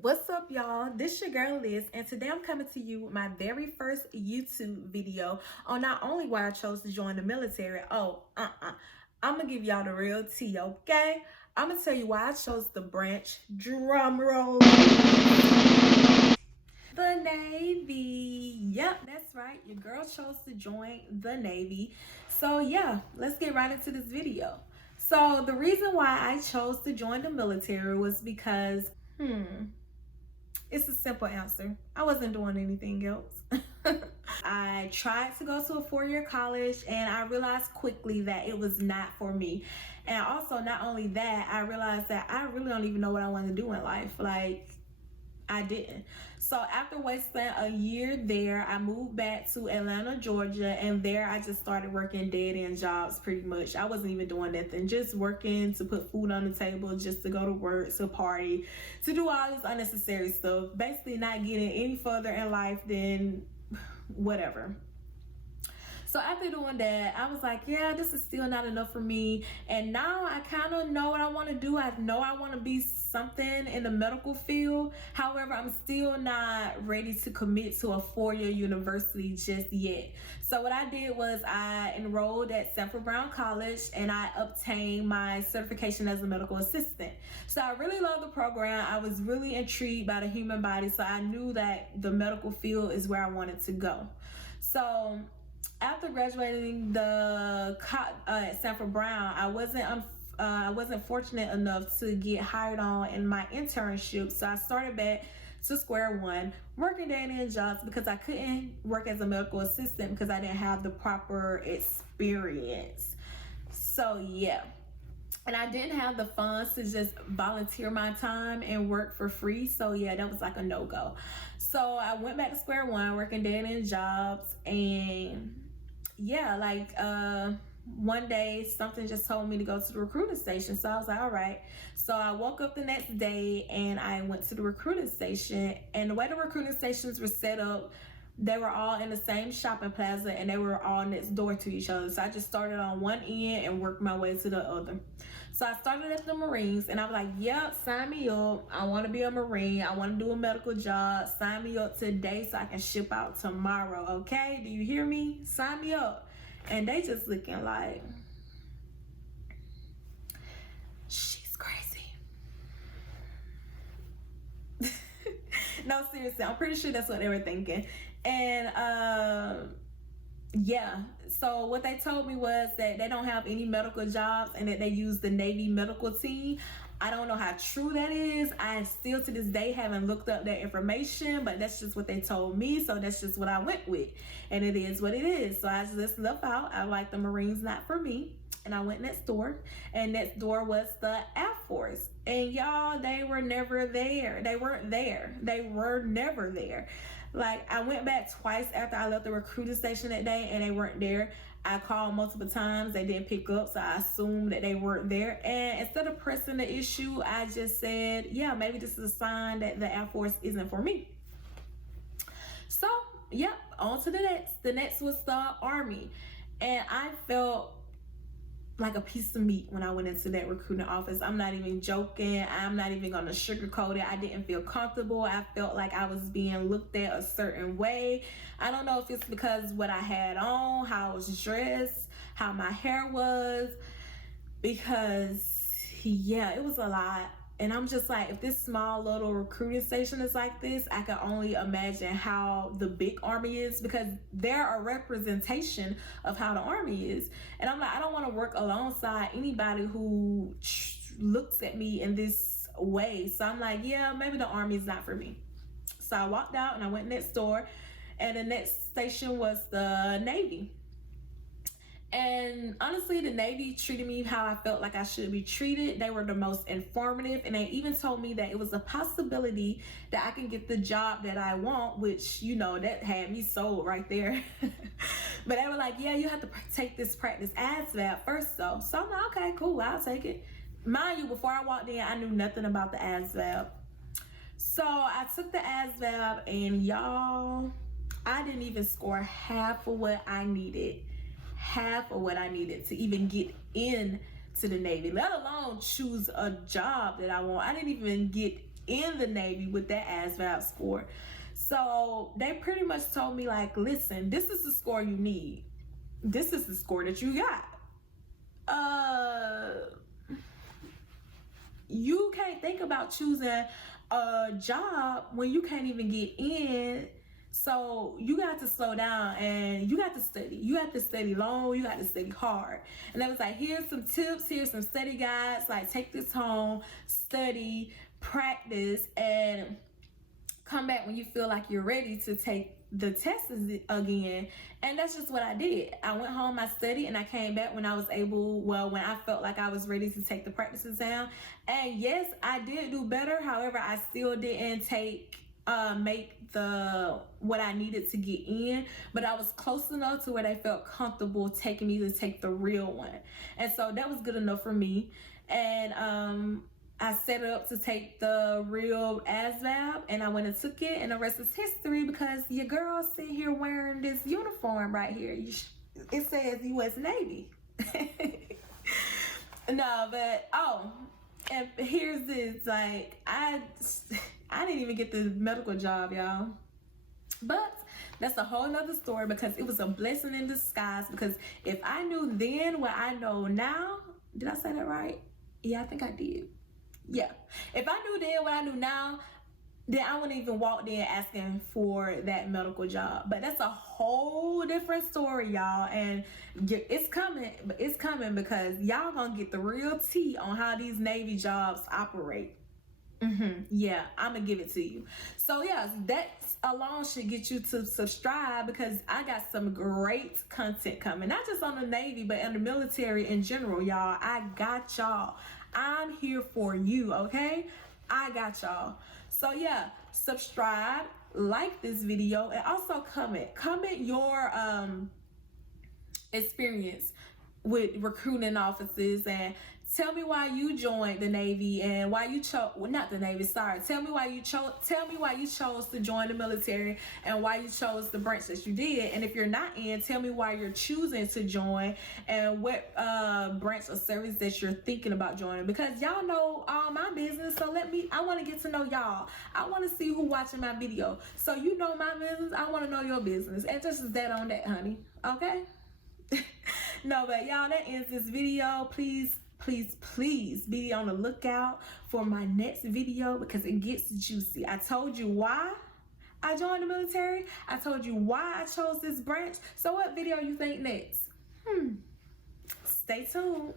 What's up, y'all? This your girl Liz, and today I'm coming to you with my very first YouTube video on not only why I chose to join the military. I'm gonna give y'all the real tea, okay? I'm gonna tell you why I chose the branch. Drum roll. The Navy. Yep, that's right. Your girl chose to join the Navy. So yeah, let's get right into this video. So the reason why I chose to join the military was because, it's a simple answer. I wasn't doing anything else. I tried to go to a four-year college and I realized quickly that it was not for me. And also, not only that, I realized that I really don't even know what I want to do in life. Like, I didn't. So after wasting a year there, I moved back to Atlanta, Georgia, and there I just started working dead-end jobs pretty much. I wasn't even doing nothing, just working to put food on the table, just to go to work, to party, to do all this unnecessary stuff. Basically not getting any further in life than whatever. So after doing that, I was like, yeah, this is still not enough for me. And now I kind of know what I want to do. I know I want to be something in the medical field. However, I'm still not ready to commit to a four-year university just yet. So what I did was I enrolled at Sanford Brown College and I obtained my certification as a medical assistant. So I really love the program. I was really intrigued by the human body. So I knew that the medical field is where I wanted to go. So after graduating at Sanford Brown, I wasn't fortunate enough to get hired on in my internship, so I started back to square one, working day-to-day jobs because I couldn't work as a medical assistant because I didn't have the proper experience. So yeah. And I didn't have the funds to just volunteer my time and work for free. So yeah, that was like a no-go. So I went back to square one, working day-to-day jobs, and yeah, one day something just told me to go to the recruiting station. So I was like, all right. So I woke up the next day and I went to the recruiting station, and the way the recruiting stations were set up, they were all in the same shopping plaza and they were all next door to each other. So I just started on one end and worked my way to the other. So I started at the Marines and I was like, yep, sign me up. I want to be a Marine. I want to do a medical job. Sign me up today so I can ship out tomorrow. Okay? Do you hear me? Sign me up. And they just looking like, she's crazy. No, seriously, I'm pretty sure that's what they were thinking. And yeah, so what they told me was that they don't have any medical jobs and that they use the Navy medical team. I don't know how true that is. I still to this day haven't looked up that information, but that's just what they told me, so that's just what I went with, and it is what it is. So I just left out. I like the Marines, not for me. And I went next door, and next door was the Air Force. And y'all, they were never there. They weren't there. They were never there. Like, I went back twice after I left the recruiting station that day, and they weren't there. I called multiple times. They didn't pick up, so I assumed that they weren't there. And instead of pressing the issue, I just said, yeah, maybe this is a sign that the Air Force isn't for me. So, yep, on to the next. The next was the Army. And I felt like a piece of meat when I went into that recruiting office. I'm not even joking. I'm not even gonna sugarcoat it. I didn't feel comfortable. I felt like I was being looked at a certain way. I don't know if it's because what I had on, how I was dressed, how my hair was, because yeah, it was a lot. And I'm just like, if this small little recruiting station is like this, I can only imagine how the big Army is, because they're a representation of how the Army is. And I'm like, I don't want to work alongside anybody who looks at me in this way. So I'm like, yeah, maybe the Army is not for me. So I walked out and I went next door, and the next station was the Navy. And honestly, the Navy treated me how I felt like I should be treated. They were the most informative, and they even told me that it was a possibility that I can get the job that I want, which, you know, that had me sold right there. But they were like, yeah, you have to take this practice ASVAB first though. So I'm like, okay, cool, I'll take it. Mind you, before I walked in, I knew nothing about the ASVAB. So I took the ASVAB, and y'all, I didn't even score half of what I needed. Half of what I needed to even get in to the Navy, let alone choose a job that I want. I didn't even get in the Navy with that ASVAB score. So they pretty much told me, like, listen, this is the score you need. This is the score that you got. You can't think about choosing a job when you can't even get in. So you got to slow down and you got to study. You have to study long, you got to study hard. And I was like, here's some tips, here's some study guides. Like, take this home, study, practice, and come back when you feel like you're ready to take the tests again. And that's just what I did. I went home, I studied, and I came back when I was able, well, when I felt like I was ready to take the practice exam. And yes, I did do better. However, I still didn't make what I needed to get in, but I was close enough to where they felt comfortable taking me to take the real one. And so that was good enough for me. And I set it up to take the real ASVAB, and I went and took it, and the rest is history, because your girl's sitting here wearing this uniform right here. It says U.S. Navy. No, but and here's this, like, I didn't even get the medical job, y'all. But that's a whole nother story, because it was a blessing in disguise. Because if I knew then what I know now, did I say that right? Yeah, I think I did. Yeah, if I knew then what I knew now, then I wouldn't even walk in asking for that medical job. But that's a whole different story, y'all. And it's coming, because y'all gonna get the real tea on how these Navy jobs operate. Yeah, I'm gonna give it to you. So yeah, that alone should get you to subscribe, because I got some great content coming, not just on the Navy, but in the military in general, y'all. I got y'all. I'm here for you, okay? I got y'all. So yeah, subscribe, like this video, and also comment your experience with recruiting offices, and tell me why you joined the Navy and why you chose, well, not the Navy, sorry. Tell me why you chose to join the military and why you chose the branch that you did. And if you're not in, tell me why you're choosing to join and what branch of service that you're thinking about joining, because y'all know all my business. So I want to get to know y'all. I want to see who watching my video. So you know my business, I want to know your business. And just that on that, honey. Okay? No, but y'all, that ends this video. Please be on the lookout for my next video, because it gets juicy. I told you why I joined the military. I told you why I chose this branch. So what video you think next? Stay tuned.